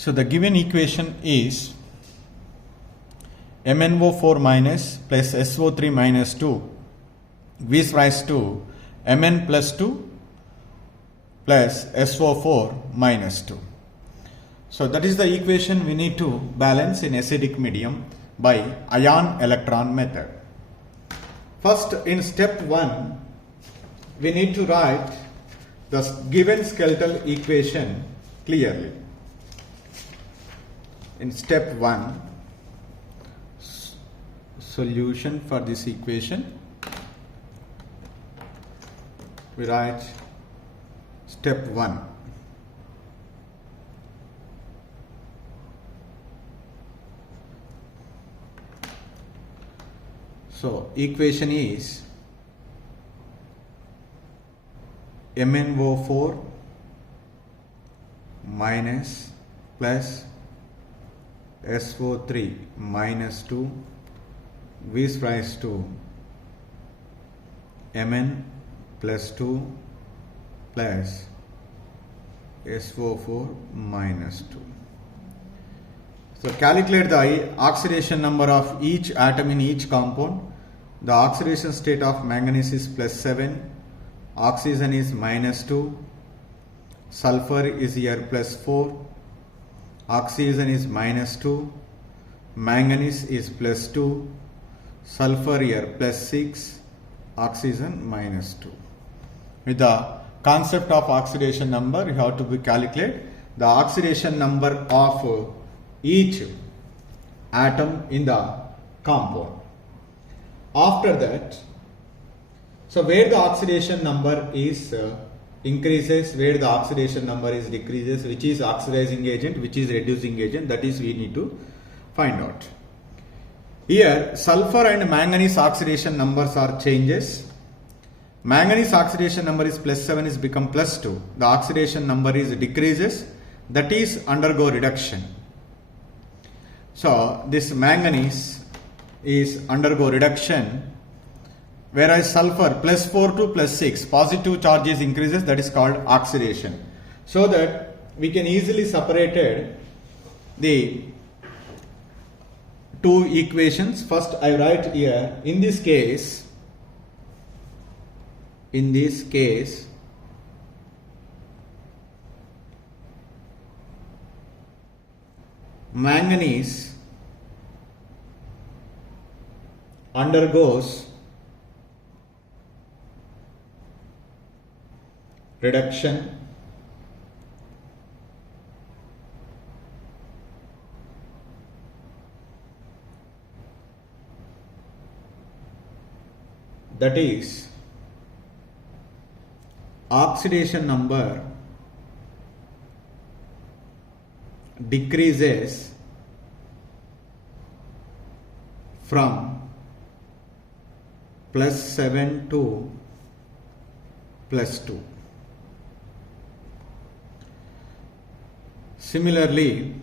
So the given equation is MnO4 minus plus SO3 minus 2 gives rise to Mn plus 2 plus SO4 minus 2. So that is the equation we need to balance in acidic medium by ion electron method. First, in step 1, we need to write the given skeletal equation clearly. In step 1, solution for this equation, we write step 1. So equation is MnO4 minus plus SO3 minus 2 gives rise to Mn plus 2 plus SO4 minus 2. So calculate the oxidation number of each atom in each compound. The oxidation state of manganese is plus 7, oxygen is minus 2, sulfur is here plus 4, oxygen is minus 2, manganese is plus 2, sulfur here plus 6, oxygen minus 2. With the concept of oxidation number, you have to calculate the oxidation number of each atom in the compound. After that, so where the oxidation number is increases, where the oxidation number is decreases, which is oxidizing agent, which is reducing agent, that is we need to find out. Here sulfur and manganese oxidation numbers are changes. Manganese oxidation number is plus 7 is become plus 2. The oxidation number is decreases, that is undergo reduction. So this manganese is undergo reduction, whereas sulfur plus 4 to plus 6 positive charges increases, that is called oxidation. So that we can easily separate the two equations. First I write here, in this case manganese undergoes reduction, that is oxidation number decreases from plus 7 to plus 2. Similarly,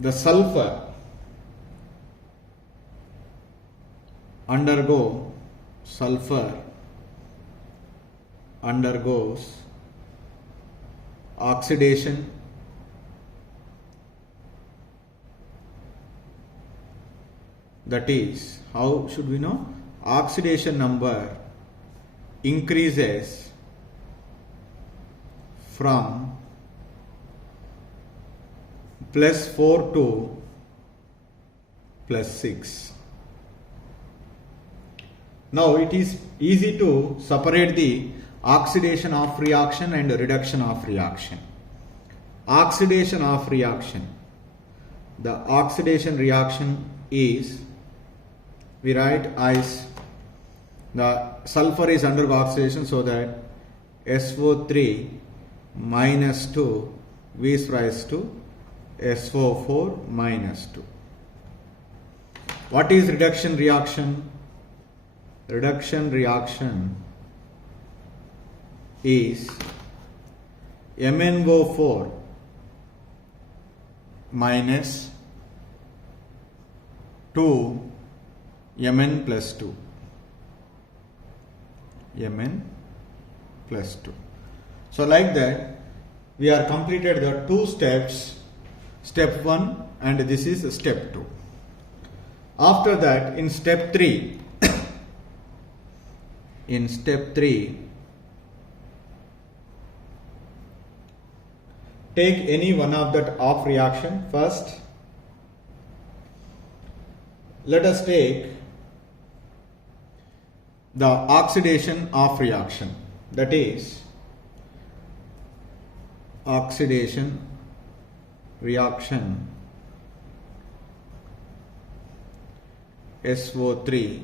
the sulfur undergoes oxidation, that is, how should we know? Oxidation number increases from plus 4 to plus 6. Now it is easy to separate the oxidation of reaction and reduction of reaction. Oxidation of reaction. The oxidation reaction is, we write as the sulfur is undergo oxidation, so that SO3 minus 2 gives rise to SO4 minus 2. What is reduction reaction? Reduction reaction is MnO4 minus 2 Mn plus 2. Mn plus 2. So like that, we are completed the two steps, step 1 and this is step 2. After that, in step 3, take any one of that off reaction first. Let us take the oxidation of reaction, that is oxidation reaction SO3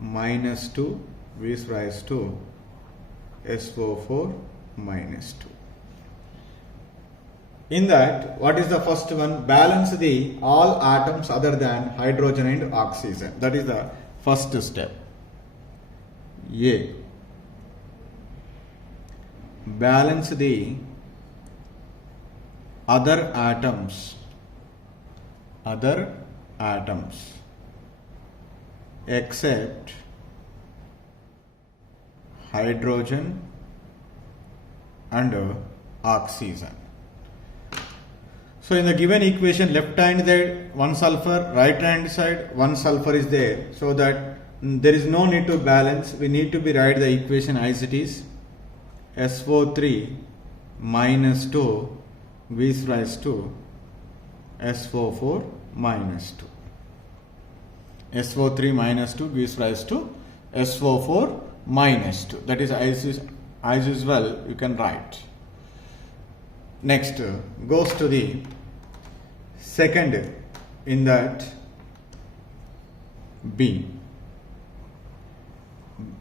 minus 2 gives rise to SO4 minus 2. In that, what is the first one? Balance the all atoms other than hydrogen and oxygen. That is the first step. A. Balance the other atoms except hydrogen and oxygen. So in the given equation, left hand side one sulfur, right hand side one sulfur is there, so that there is no need to balance. We need to write the equation as it is. SO3 minus 2 gives rise to SO4 minus 2. SO3 minus 2 gives rise to SO4 minus 2. That is as usual you can write. Next goes to the second, in that B.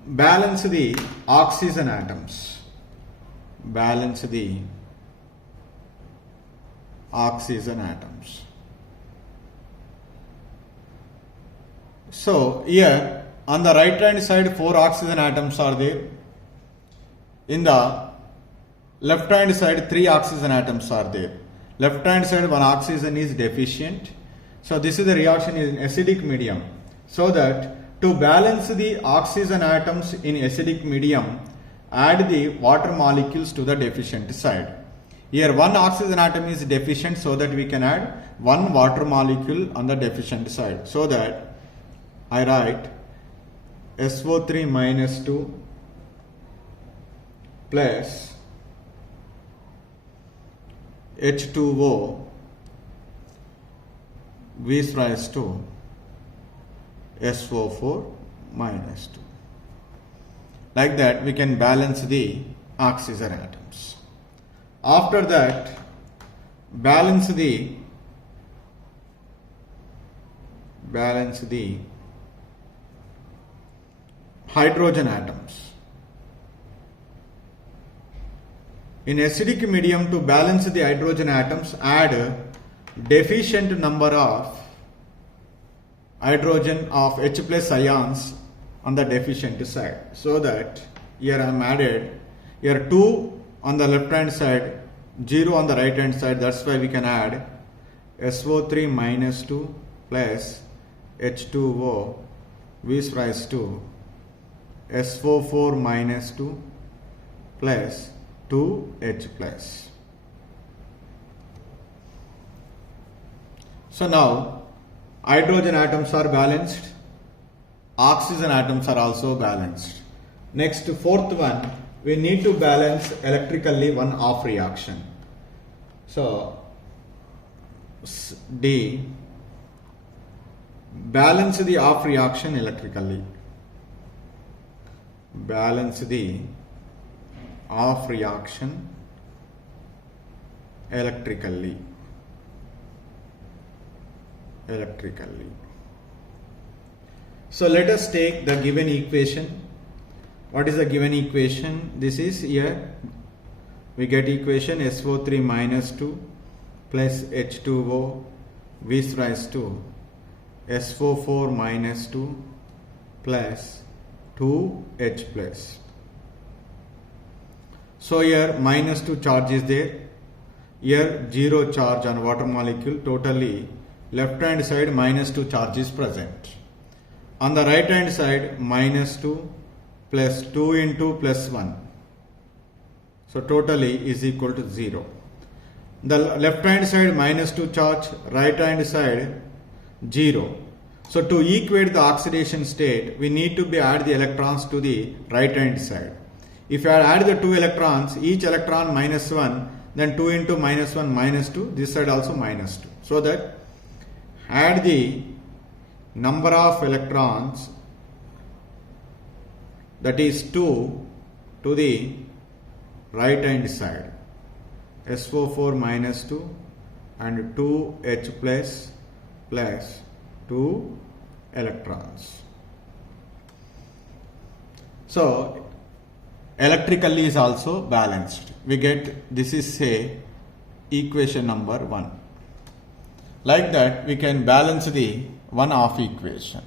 Balance the oxygen atoms. Balance the oxygen atoms. So here on the right hand side 4 oxygen atoms are there. In the left hand side 3 oxygen atoms are there. Left hand side 1 oxygen is deficient. So this is the reaction in acidic medium. So that to balance the oxygen atoms in acidic medium, add the water molecules to the deficient side. Here 1 oxygen atom is deficient, so that we can add 1 water molecule on the deficient side. So that I write SO3 minus 2 plus H2O gives rise to SO4 minus 2. Like that we can balance the oxygen atoms. After that, balance the hydrogen atoms. In acidic medium, to balance the hydrogen atoms, add deficient number of hydrogen of H plus ions on the deficient side. So that here I am added, here 2 on the left hand side, 0 on the right hand side. That's why we can add SO3 minus 2 plus H2O gives rise to SO4 minus 2 plus 2H plus. So now hydrogen atoms are balanced, oxygen atoms are also balanced. Next, fourth one, we need to balance electrically one off reaction. So D, balance the off reaction electrically. Balance the off reaction electrically. So let us take the given equation. What is the given equation? This is here we get equation SO3 minus 2 plus H2O gives rise to SO4 minus 2 plus 2H plus. So here minus 2 charge is there. Here 0 charge on water molecule. Totally left hand side minus 2 charge is present. On the right hand side minus 2 plus 2 into plus 1. So totally is equal to 0. The left hand side minus 2 charge, right hand side 0. So to equate the oxidation state, we need to add the electrons to the right hand side. If you add the 2 electrons, each electron minus 1, then 2 into minus 1 minus 2, this side also minus 2. So that add the number of electrons, that is 2, to the right hand side. SO4 minus 2 and 2H plus 2 electrons. So electrically is also balanced. We get, this is say equation number 1. Like that we can balance the one off equation,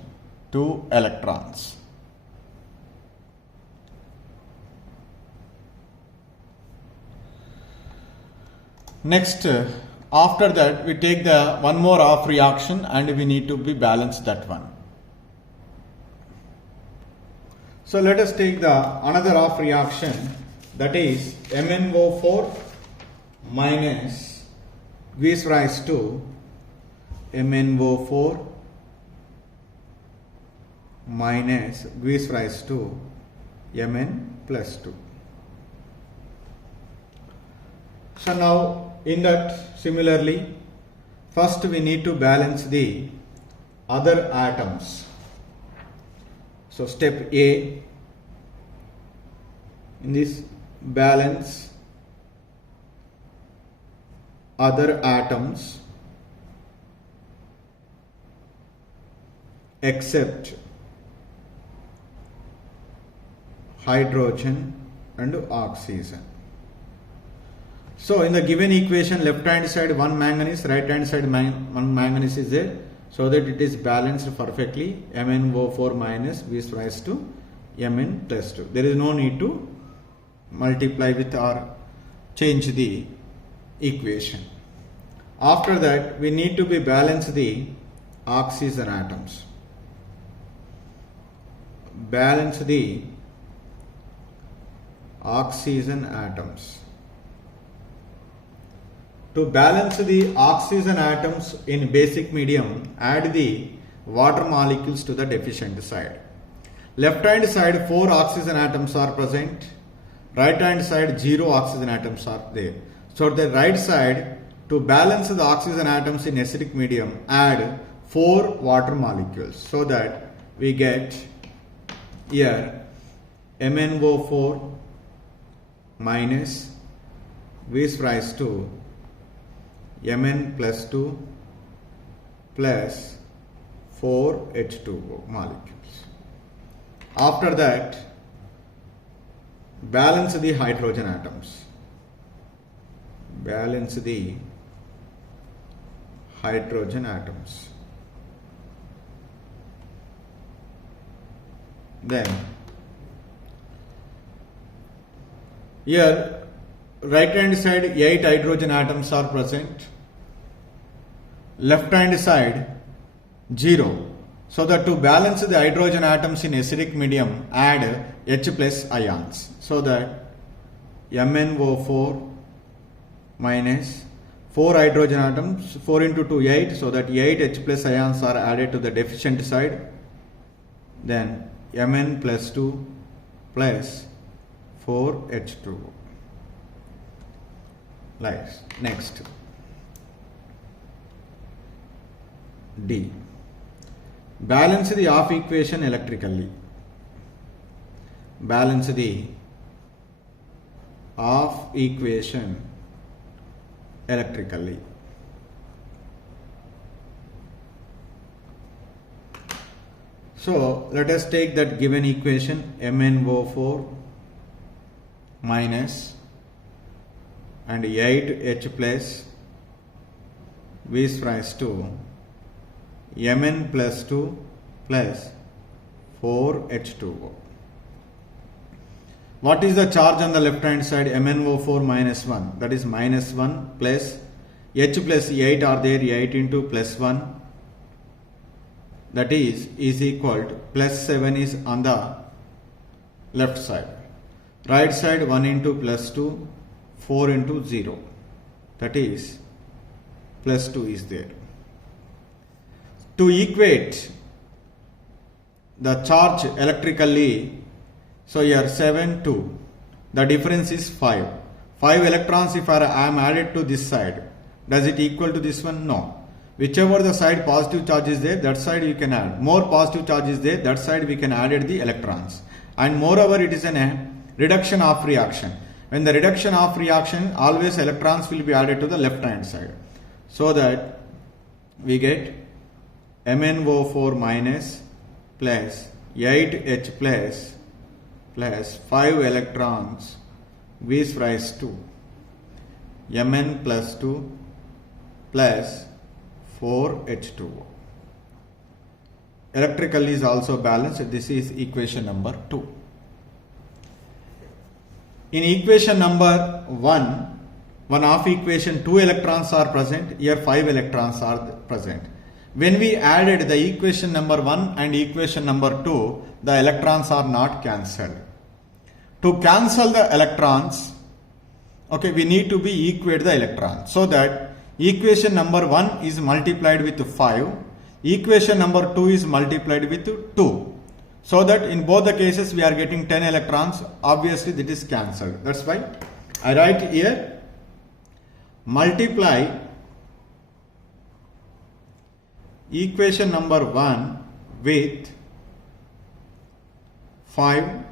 2 electrons. Next, after that we take the one more off reaction and we need to balance that one. So let us take the another off reaction, that is MnO4 minus gives rise to MnO4 minus gives rise to Mn plus 2. So now in that, similarly, first we need to balance the other atoms. So step A, in this balance other atoms except hydrogen and oxygen. So in the given equation, left hand side 1 manganese, right hand side 1 manganese is there, so that it is balanced perfectly. MnO4 minus gives rise to Mn plus 2. There is no need to multiply with or change the equation. After that we need to balance the oxygen atoms. Balance the oxygen atoms. To balance the oxygen atoms in basic medium, add the water molecules to the deficient side. Left hand side 4 oxygen atoms are present, right hand side 0 oxygen atoms are there. So the right side, to balance the oxygen atoms in acidic medium, add 4 water molecules, so that we get here MnO4 minus gives rise to Mn plus 2 plus 4 H2O molecules. After that, balance the hydrogen atoms. Balance the hydrogen atoms. Then, here right hand side 8 hydrogen atoms are present, left hand side 0. So that to balance the hydrogen atoms in acidic medium, add H plus ions. So that MnO4 minus 4 hydrogen atoms, 4 into 2 8, so that 8 H plus ions are added to the deficient side. Then Mn plus 2 plus 4 H2O. Next, D. Balance the off equation electrically. Balance the off equation electrically. So let us take that given equation, MnO4 minus and 8H plus gives rise to Mn plus 2 plus 4H2O. What is the charge on the left hand side? MnO4 minus 1, that is minus 1 plus H plus 8 are there, 8 into plus 1, that is equal to plus 7 is on the left side. right side 1 into plus 2, 4 into 0, that is plus 2 is there. To equate the charge electrically, so here 7, 2, the difference is 5. 5 electrons if I am added to this side, does it equal to this one? No. Whichever the side positive charge is there, that side you can add. More positive charge is there, that side we can add the electrons. And moreover, it is a reduction of reaction. When the reduction of reaction, always electrons will be added to the left hand side. So that we get MnO4 minus plus 8H plus 5 electrons V's rise to Mn plus 2 plus 4H2O. Electrical is also balanced. This is equation number 2. In equation number 1, one of equation 2 electrons are present, here 5 electrons are present. When we added the equation number 1 and equation number 2, the electrons are not cancelled. To cancel the electrons, okay, we need to be equate the electrons. So that equation number 1 is multiplied with 5, equation number 2 is multiplied with 2. So that in both the cases we are getting 10 electrons, obviously that is cancelled. That's why I write here, multiply equation number 1 with 5,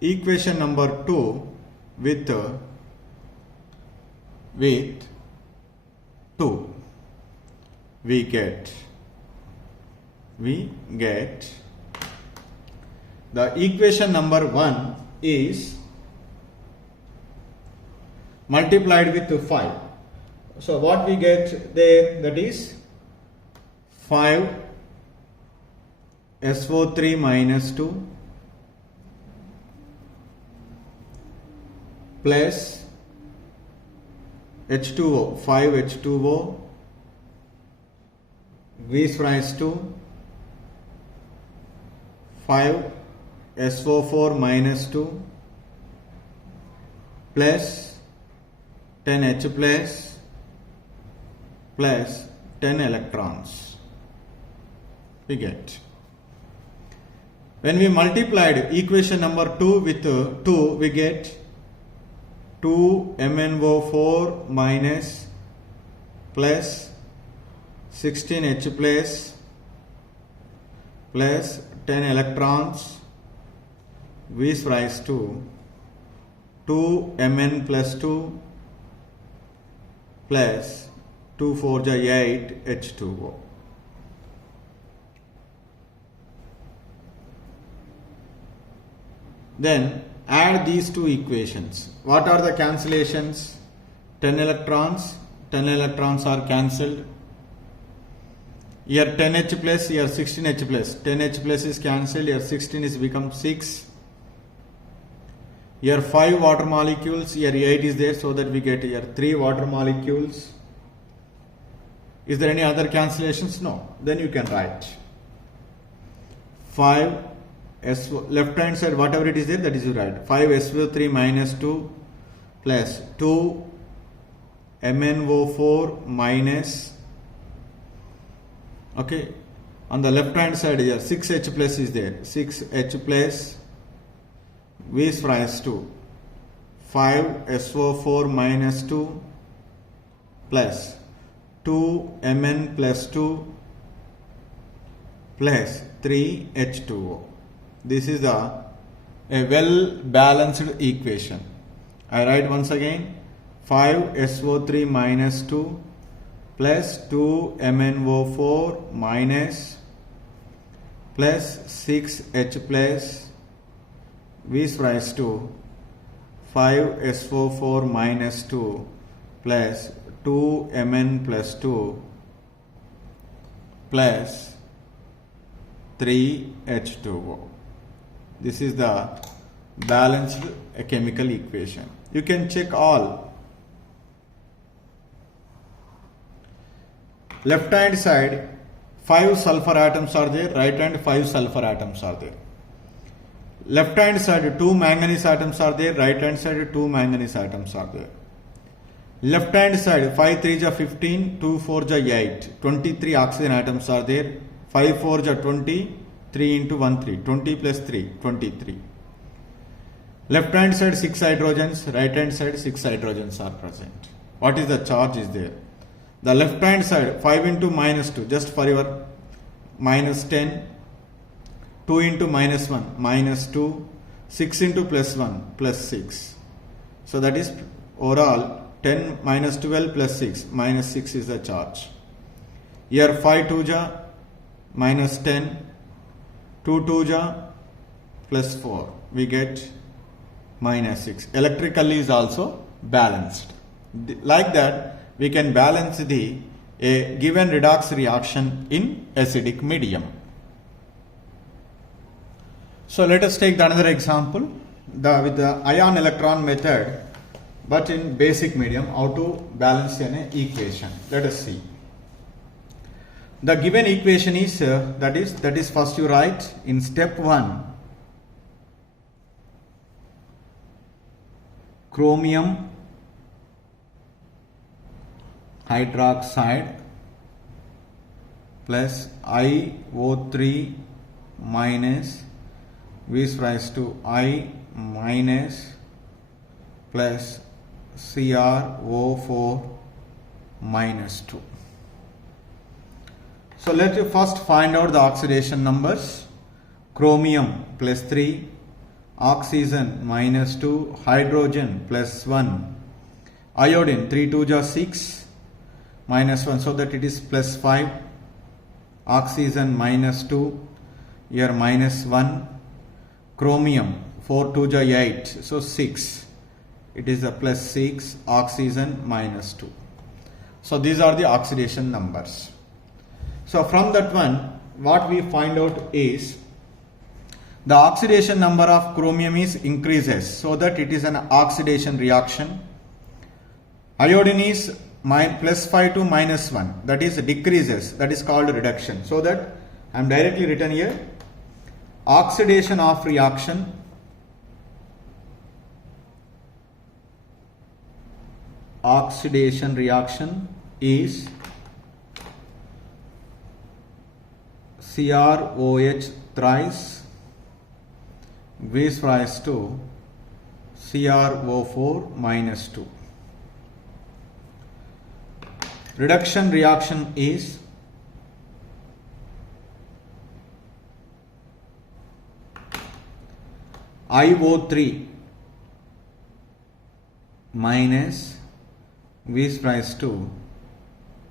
equation number 2 with 2. We get the equation number 1 is multiplied with 5. So what we get there, that is 5 SO3 minus 2 plus H2O, 5 H2O V's rise to 5 SO4 minus 2 plus 10H plus 10 electrons we get. When we multiplied equation number 2 with 2, we get 2 MnO4 minus plus 16H plus 10 electrons V's rise to 2 Mn plus 2 plus 2 4 8 H2O. Then add these two equations. What are the cancellations? 10 electrons are cancelled. Here 10H plus, here 16H plus. 10H plus is cancelled, here 16 is become 6. Here 5 water molecules, here 8 is there, so that we get here 3 water molecules. Is there any other cancellations? No. Then you can write 5 left hand side, whatever it is there, that is you write 5 SO3 minus 2 plus 2 MnO4 minus, okay, on the left hand side here 6H plus is there, 6H plus V's rise to 5 SO4 minus 2 plus 2 Mn plus 2 plus 3 H2O. This is a well balanced equation. I write once again 5 SO3 minus 2 plus 2 MnO4 minus plus 6H plus V's rise to 5 SO4 minus 2 plus 2 Mn plus 2 plus 3 H2O. This is the balanced chemical equation. You can check all. Left hand side 5 sulfur atoms are there, right hand 5 sulfur atoms are there. left hand side 2 manganese atoms are there, right hand side 2 manganese atoms are there. Left hand side 5 3 ja 15, 2 4 ja 8, 23 oxygen atoms are there, 5 4 ja 20, 3 into 1 3, 20 plus 3, 23. Left hand side 6 hydrogens, right hand side 6 hydrogens are present. What is the charge is there? The left hand side 5 into minus 2, just for your minus 10, 2 into minus 1, minus 2, 6 into plus 1, plus 6. So that is overall 10 minus 12 plus 6, minus 6 is the charge. Here 5 2 ja minus 10, 2 2 ja plus 4, we get minus 6. Electrically is also balanced. Like that, we can balance a given redox reaction in acidic medium. So let us take another example with the ion electron method, but in basic medium, how to balance an equation. Let us see. The given equation is that is first you write in step 1 chromium hydroxide plus IO3 minus V is raised to I minus plus CrO4 minus 2. So let you first find out the oxidation numbers. Chromium plus 3, oxygen minus 2, hydrogen plus 1, iodine 3 2 ja 6, minus 1, so that it is plus 5, oxygen minus 2, here minus 1, chromium 4 2 ja 8, so 6, it is a plus 6, oxygen minus 2. So these are the oxidation numbers. So from that one, what we find out is the oxidation number of chromium is increases, so that it is an oxidation reaction. Iodine is plus 5 to minus 1, that is decreases, that is called reduction. So that I am directly written here, oxidation of reaction is CrOH thrice V is raised to CrO4 minus 2. Reduction reaction is IO3 minus V is raised to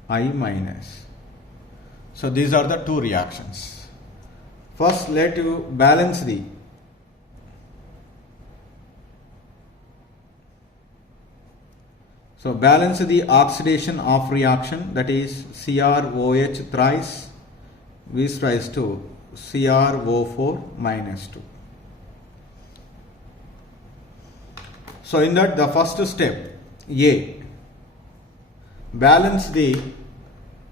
I minus. So these are the two reactions. First, let you balance the oxidation of reaction, that is CrOH thrice V is raised to CrO4 minus 2. So in that, the first step A, balance the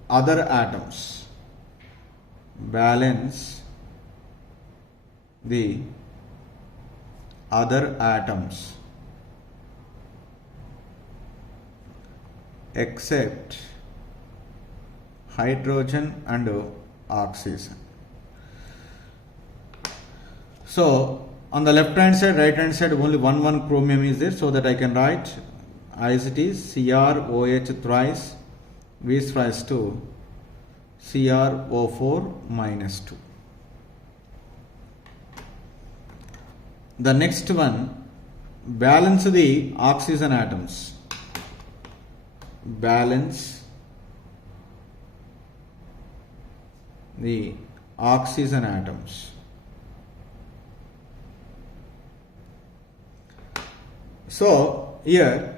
other atoms. Balance the other atoms except hydrogen and oxygen. So on the left hand side, right hand side, only one chromium is there, so that I can write as it is CrOH thrice V is raised to CrO4 minus 2. The next one, balance the oxygen atoms. Balance the oxygen atoms. So here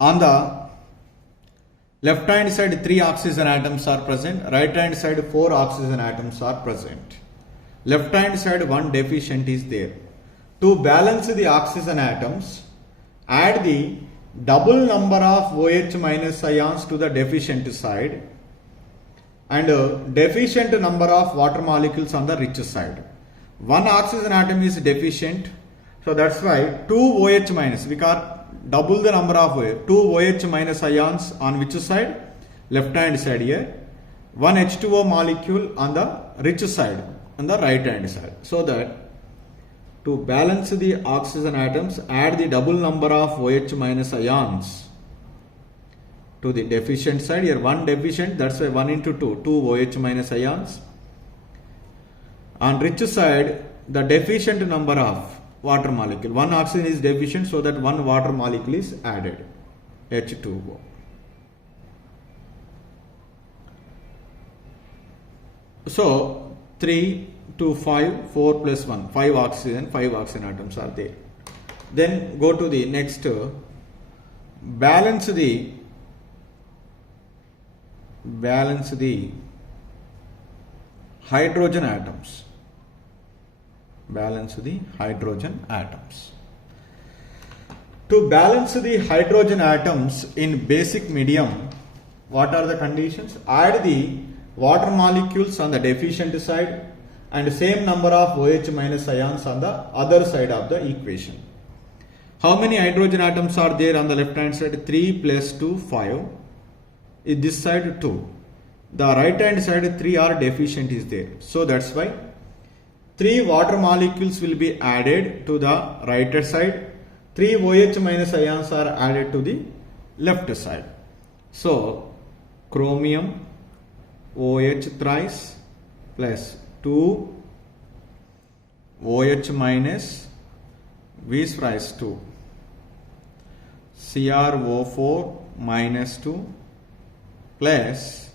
on the left hand side 3 oxygen atoms are present, right hand side 4 oxygen atoms are present. Left hand side 1 deficient is there. To balance the oxygen atoms, add the double number of OH minus ions to the deficient side and deficient number of water molecules on the rich side. one oxygen atom is deficient, so that's why 2 OH minus, we can double the number of 2 OH minus ions on which side? Left hand side here. One H2O molecule on the rich side, on the right hand side. So that to balance the oxygen atoms, add the double number of OH minus ions to the deficient side. Here one deficient, that's why 1 into 2, 2 OH minus ions. On rich side, the deficient number of water molecule. One oxygen is deficient, so that one water molecule is added, H2O. So 3 to 5, 4 plus 1, 5 oxygen atoms are there. Then go to the next, balance the hydrogen atoms. Balance the hydrogen atoms. To balance the hydrogen atoms in basic medium, what are the conditions? Add the water molecules on the deficient side and same number of OH minus ions on the other side of the equation. How many hydrogen atoms are there on the left hand side? 3 plus 2, 5. In this side 2. The right hand side 3 are deficient is there. So that's why 3 water molecules will be added to the right side. 3 OH minus ions are added to the left side. So chromium OH thrice plus 2 OH minus V thrice 2 CrO4 minus 2 plus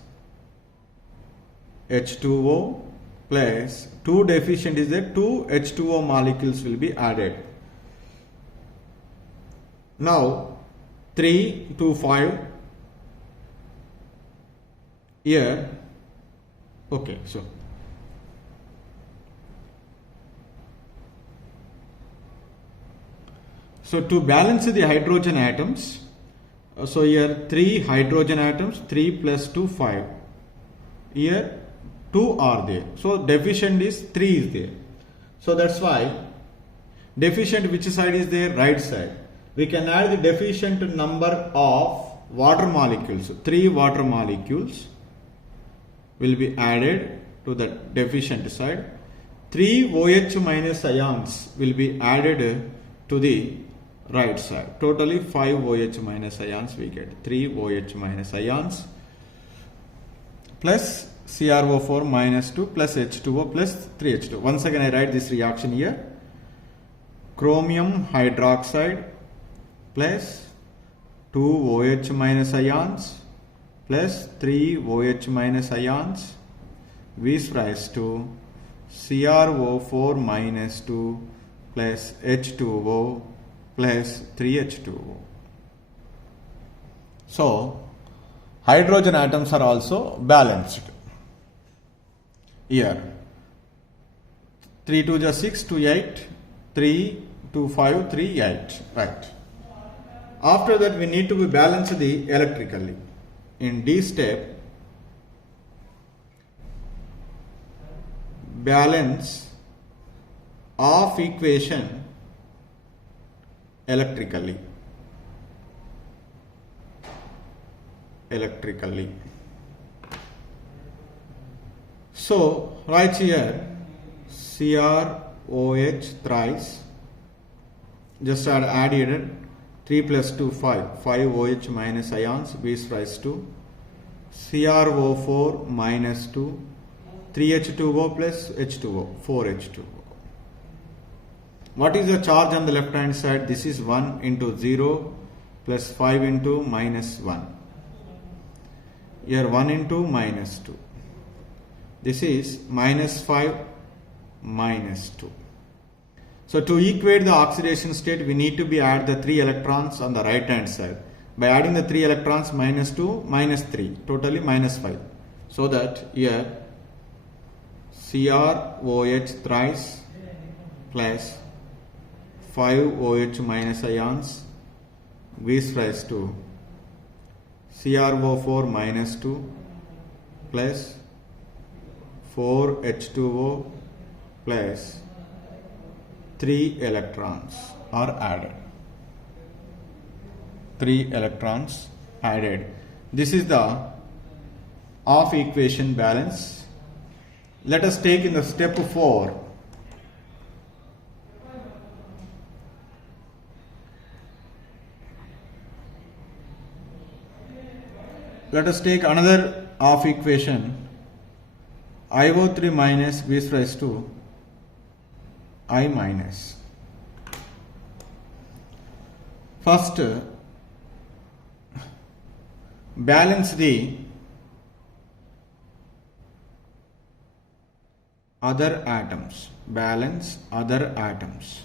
H2O plus 2 deficient is there, 2 H2O molecules will be added. Now 3 to 5 here. Okay, so to balance the hydrogen atoms, so here 3 hydrogen atoms, 3 plus 2, 5. Here 2 are there. So deficient is 3 is there. So that's why deficient which side is there? Right side. We can add the deficient number of water molecules. 3 water molecules will be added to the deficient side. 3 OH minus ions will be added to the right side. Totally 5 OH minus ions we get. 3 OH minus ions plus CrO4 minus 2 plus H2O plus 3H2. Once again I write this reaction here. Chromium hydroxide plus 2 OH minus ions plus 3 OH minus ions V rise to CrO4 minus 2 plus H2O plus 3H2O. So hydrogen atoms are also balanced. Here 3 to the 6 to 8, 3 to 5, 3, 8. Right. After that we need to balance the electrically. In D step, balance of equation electrically. So right here CrOH thrice, just added 3 plus 2, 5, 5 OH minus ions, V rise to CrO4 minus 2, 3H2O plus H2O, 4H2O. What is the charge on the left hand side? This is 1 into 0 plus 5 into minus 1. Here 1 into minus 2. This is minus 5 minus 2. So to equate the oxidation state, we need to be add the 3 electrons on the right hand side. By adding the 3 electrons, minus 2, minus 3, totally minus 5. So that here CrOH thrice plus 5 OH minus ions V rise to CrO4 minus 2 plus 4H2O plus 3 electrons are added. 3 electrons added. This is the off equation balance. Let us take in the step 4. Let us take another off equation, IO3 minus V raised to I minus. First, balance the other atoms. Balance other atoms.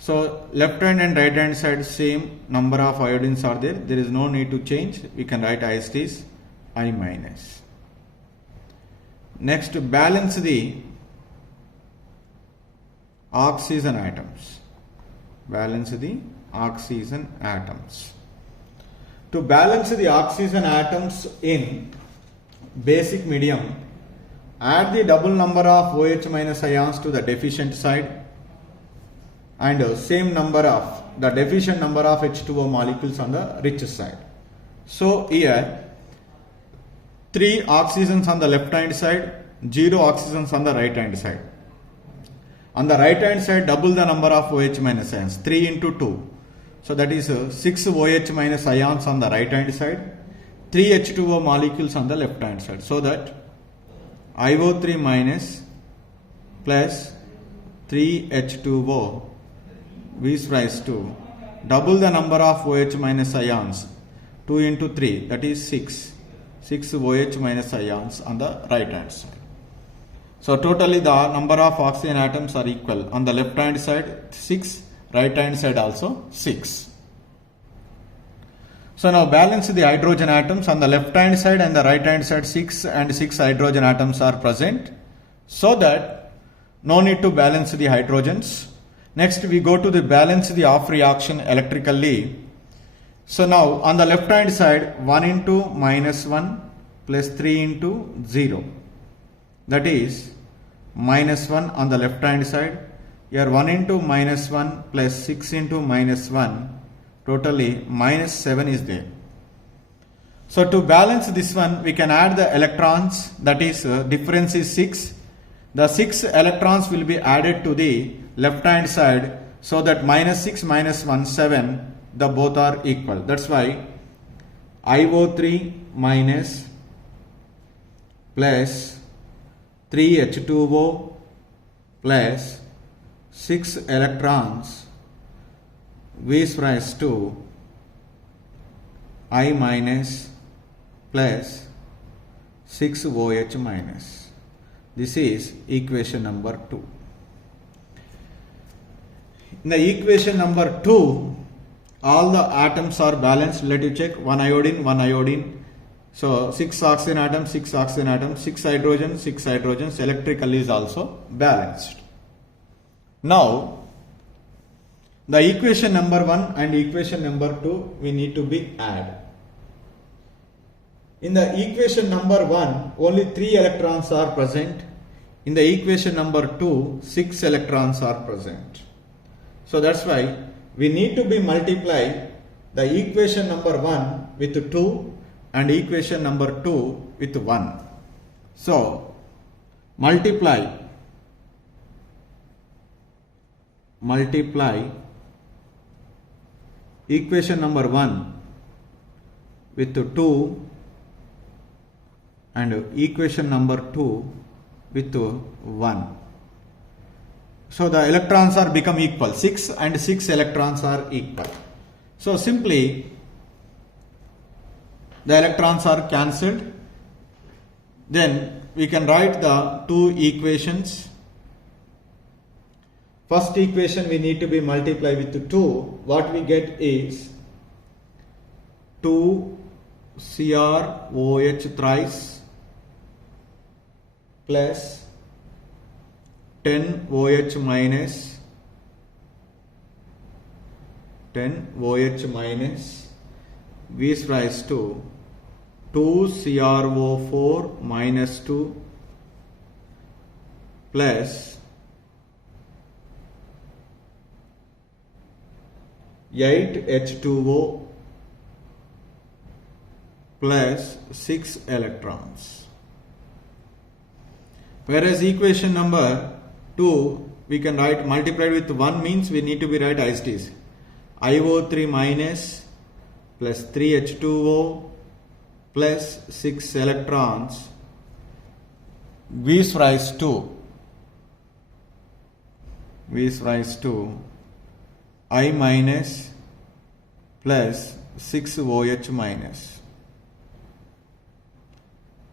So left hand and right hand side same number of iodines are there. There is no need to change. We can write IST is I minus. Next, balance the oxygen atoms. Balance the oxygen atoms. To balance the oxygen atoms in basic medium, add the double number of OH minus ions to the deficient side and same number of the deficient number of H2O molecules on the rich side. So here 3 oxygens on the left hand side, 0 oxygens on the right hand side. On the right hand side, double the number of OH minus ions, 3 into 2. So that is 6 OH minus ions on the right hand side, 3 H2O molecules on the left hand side. So that IO3 minus plus 3 H2O V raised to double the number of OH minus ions, 2 into 3, that is 6 OH minus ions on the right hand side. So totally the number of oxygen atoms are equal. On the left hand side 6, right hand side also 6. So now balance the hydrogen atoms. On the left hand side and the right hand side 6 and 6 hydrogen atoms are present. So that no need to balance the hydrogens. Next we go to the balance the off reaction electrically. So now on the left hand side 1 into minus 1 plus 3 into 0. That is minus 1 on the left hand side. Here 1 into minus 1 plus 6 into minus 1. Totally minus 7 is there. So to balance this one, we can add the electrons. That is difference is 6. The 6 electrons will be added to the left hand side. So that minus 6 minus 1, 7. The both are equal. That's why IO3 minus plus 3 H2O plus 6 electrons V raised to I minus plus 6 OH minus. This is equation number 2. In the equation number 2, all the atoms are balanced. Let you check. 1 iodine, 1 iodine. So 6 oxygen atoms, 6 oxygen atoms, 6 hydrogens, 6 hydrogens. Electrically is also balanced. Now the equation number 1 and equation number 2 we need to be add. In the equation number 1 only 3 electrons are present. In the equation number 2 6 electrons are present. So that's why we need to be multiply the equation number 1 with 2 and equation number 2 with 1. So multiply equation number 1 with 2 and equation number 2 with 1. So the electrons are become equal. 6 and 6 electrons are equal. So simply the electrons are cancelled. Then we can write the two equations. First equation we need to be multiply with 2. What we get is 2 CrOH thrice plus 10 OH minus 10 OH minus V raised to 2 CrO4 minus 2 plus 8H2O plus 6 electrons. Whereas equation number 2 we can write multiplied with 1 means we need to be write as it is. IO3 minus plus 3H2O plus 6 electrons gives rise to I minus plus 6 OH minus.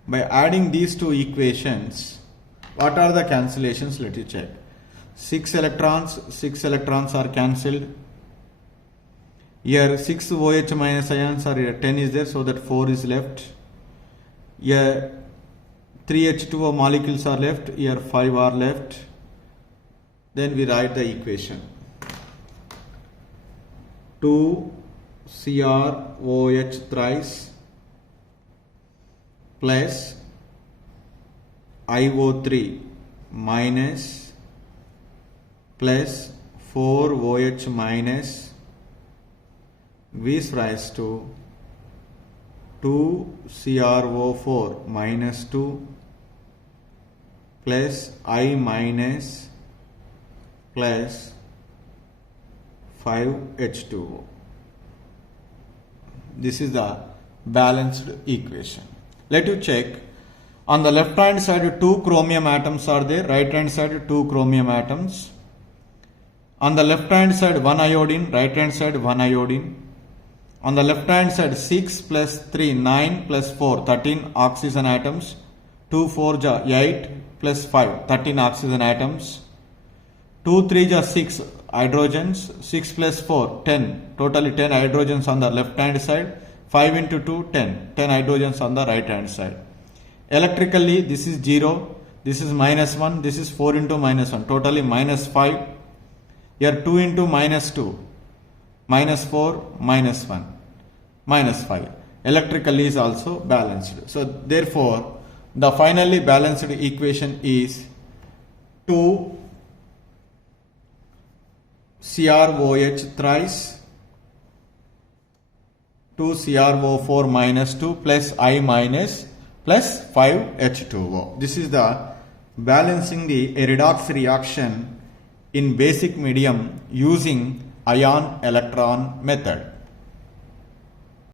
By adding these two equations, what are the cancellations? Let you check. 6 electrons are cancelled. Here 6 OH minus ions are here, 10 is there, so that 4 is left. Here 3 H2O molecules are left, here 5 are left. Then we write the equation. 2 CrOH thrice plus IO3 minus plus 4 OH minus gives rise to 2 CrO4 minus 2 plus I minus plus 5H2O. This is the balanced equation. Let you check. On the left hand side 2 chromium atoms are there, right hand side 2 chromium atoms. On the left hand side 1 iodine, right hand side 1 iodine. On the left hand side 6 plus 3 9 plus 4 13 oxygen atoms. 2 4 ja 8 plus 5 13 oxygen atoms. 2 3 ja 6 hydrogens, 6 plus 4 10, totally 10 hydrogens on the left hand side, 5 into 2 10 hydrogens on the right hand side. Electrically this is 0, this is minus 1, this is 4 into minus 1, totally minus 5. Here 2 into minus 2, minus 4, minus 1, minus 5. Electrically is also balanced. So therefore the finally balanced equation is 2 CrOH thrice 2 CrO4 minus 2 plus I minus plus 5H2O. This is the balancing the redox reaction in basic medium using ion electron method.